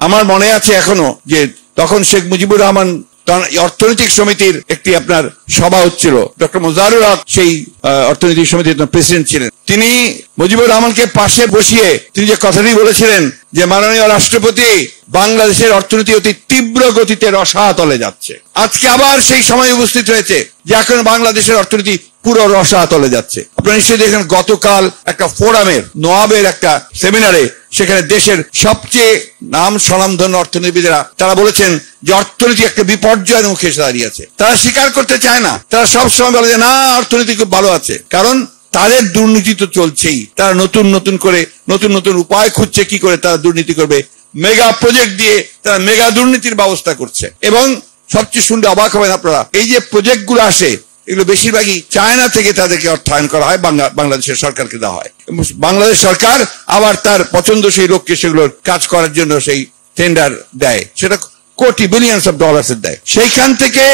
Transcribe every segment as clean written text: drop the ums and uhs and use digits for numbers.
আমার মনে আছে এখনো যে তখন শেখ মুজিবুর রহমান অর্থনৈতিক সমিতির একটি আপনার সভা হচ্ছিল, ডক্টর মোজারুল হক সেই অর্থনৈতিক সমিতির প্রেসিডেন্ট ছিলেন। তিনি মুজিবুর রহমানকে পাশে বসিয়ে তিনি যে কথাটি বলেছিলেন যে মাননীয় রাষ্ট্রপতি, বাংলাদেশের অর্থনীতি অতি তীব্র গতিতে রসাতলে যাচ্ছে। আজকে আবার সেই সময় উপস্থিত হয়েছে যে এখন বাংলাদেশের অর্থনীতি পুরো রসাতলে যাচ্ছে। আপনারা নিশ্চয়ই দেখেন গতকাল একটা ফোরামের নোয়াবের একটা সেমিনারে সেখানে দেশের সবচেয়ে নাম স্বনামধন্য অর্থনীতিবিদেরা তারা বলেছেন যে অর্থনীতি একটা বিপর্যয়ের মুখে এসে দাঁড়িয়েছে। তারা স্বীকার করতে চায় না, তারা সবসময় বলে যে না অর্থনীতি খুব ভালো আছে, কারণ তাদের দুর্নীতি তো চলছেই। তারা নতুন নতুন উপায় খুঁজছে কি করে তারা দুর্নীতি করবে, মেগা প্রজেক্ট দিয়ে তারা মেগা দুর্নীতির ব্যবস্থা করছে। এবং সবচেয়ে শুনতে অবাক হবেন আপনারা, এই যে প্রজেক্ট গুলো আসে এগুলো বেশিরভাগই চায়না থেকে তাদেরকে অর্থায়ন করা হয়, বাংলাদেশের সরকারকে দেওয়া হয়। বাংলাদেশ সরকার আবার তার পছন্দসই লোককে সেগুলোর কাজ করার জন্য সেই টেন্ডার দেয়, সেটা কোটি বিলিয়ন্স অফ ডলার্স দেয়। সেইখান থেকে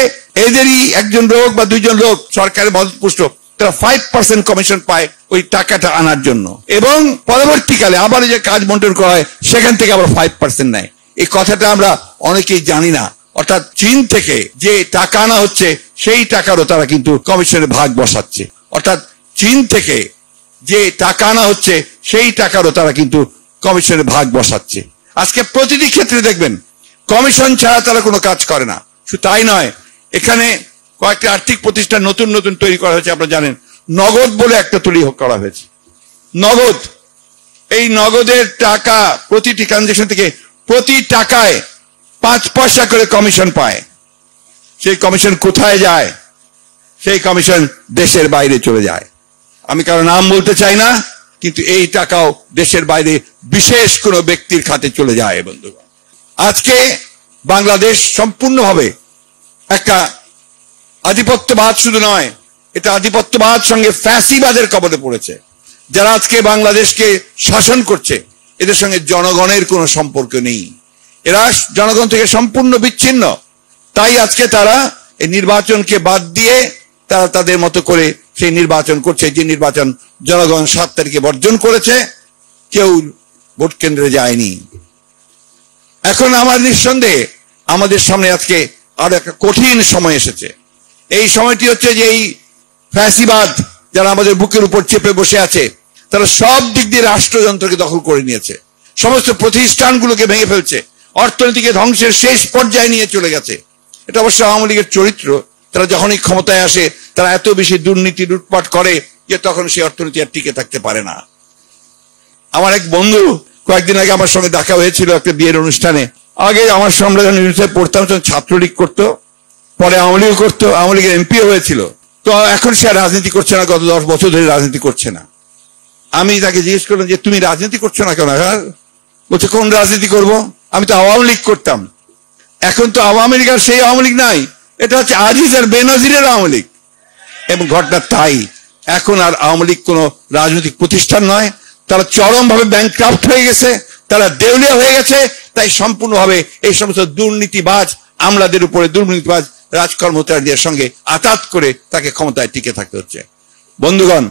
এদেরই একজন লোক বা দুইজন লোক সরকারের মদতপুষ্ট তারা 5% কমিশন পায় ওই টাকাটা আনার জন্য, এবং পরবর্তীকালে আবার যে কাজ বন্টন করা হয় সেখান থেকে আবার 5% নেয়। এই কথাটা আমরা অনেকেই জানি না। অর্থাৎ চীন থেকে যে টাকা আনা হচ্ছে সেই টাকারও তারা কিন্তু কমিশনের ভাগ বসাচ্ছে। অর্থাৎ চীন থেকে যে টাকা আনা হচ্ছে সেই টাকারও তারা কিন্তু কমিশনের ভাগ বসাচ্ছে। আজকে প্রতিটি ক্ষেত্রে দেখবেন কমিশন ছাড়া তারা কোনো কাজ করে না। শুধু তাই নয়, এখানে কয়েকটি আর্থিক প্রতিষ্ঠান নতুন তৈরি করা হয়েছে। আপনারা জানেন নগদ বলে একটা তৈরি করা হয়েছে। নগদ, এই নগদের টাকা প্রতিটি ট্রানজাকশন থেকে প্রতি টাকায় 5 পয়সা করে কমিশন পায়। সেই কমিশন কোথায় যায়? সেই কমিশন দেশের বাইরে চলে যায়। আমি কারো নাম বলতে চাই না, কিন্তু এই টাকাও দেশের বাইরে বিশেষ কোনো ব্যক্তির খাতে চলে যায়। বন্ধুগণ, আজকে বাংলাদেশ সম্পূর্ণভাবে একটা আধিপত্যবাদ শুধু নয়, এটা আধিপত্যবাদ সঙ্গে ফ্যাসিবাদের কবলে পড়েছে। যারা আজকে বাংলাদেশকে শাসন করছে এদের সঙ্গে জনগণের কোনো সম্পর্ক নেই, এরা জনগণ থেকে সম্পূর্ণ বিচ্ছিন্ন। তাই আজকে তারা এই নির্বাচনকে বাদ দিয়ে তারা তাদের মতো করে সেই নির্বাচন করছে, যে নির্বাচন জনগণ 7 তারিখে বর্জন করেছে, কেউ ভোট কেন্দ্রে যায়নি। এখন আমার নিঃসন্দেহে আমাদের সামনে আজকে আরো একটা কঠিন সময় এসেছে। এই সময়টি হচ্ছে যে এই ফ্যাসিবাদ যারা আমাদের বুকের উপর চেপে বসে আছে তারা সব দিক দিয়ে রাষ্ট্রযন্ত্রকে দখল করে নিয়েছে, সমস্ত প্রতিষ্ঠানগুলোকে ভেঙে ফেলছে, অর্থনীতিকে ধ্বংসের শেষ পর্যায়ে নিয়ে চলে গেছে। এটা অবশ্য আওয়ামী লীগের চরিত্র। তারা যখনই ক্ষমতায় আসে তারা এত বেশি দুর্নীতি লুটপাট করে যে তখন সেই অর্থনীতি আর টিকে থাকতে পারে না। আমার এক বন্ধু কয়েকদিন আগে আমার সঙ্গে দেখা হয়েছিল একটা বিয়ের অনুষ্ঠানে। আগে আমার সঙ্গে পড়তাম, ছাত্রলীগ করতো, পরে আওয়ামী লীগ করতো, আওয়ামী লীগের এমপি হয়েছিল। তো এখন সে রাজনীতি করছে না, গত 10 বছর ধরে রাজনীতি করছে না। আমি তাকে জিজ্ঞেস করলাম যে তুমি রাজনীতি করছো না কেন? বলছে কোন রাজনীতি করব, আমি তো আওয়ামী লীগ করতাম। এখন তো আওয়ামী লীগ আর সেই আওয়ামী লীগ নাই, এটা হচ্ছে আজিজ আর বেনজিরের আওয়ামী লীগ। এবং ঘটনা তাই, এখন আর আওয়ামী লীগ কোন রাজনৈতিক প্রতিষ্ঠান নয়, তারা চরমভাবে ব্যাংকক্রাফট হয়ে গেছে, তারা দেউলিয়া হয়ে গেছে। তাই সম্পূর্ণভাবে এই সমস্ত দুর্নীতিবাজ আমলাদের উপরে, দুর্নীতিবাজ রাজকর্মচারীদের সঙ্গে আতাত করে তাকে ক্ষমতায় টিকে থাকতে হচ্ছে। বন্ধুগণ,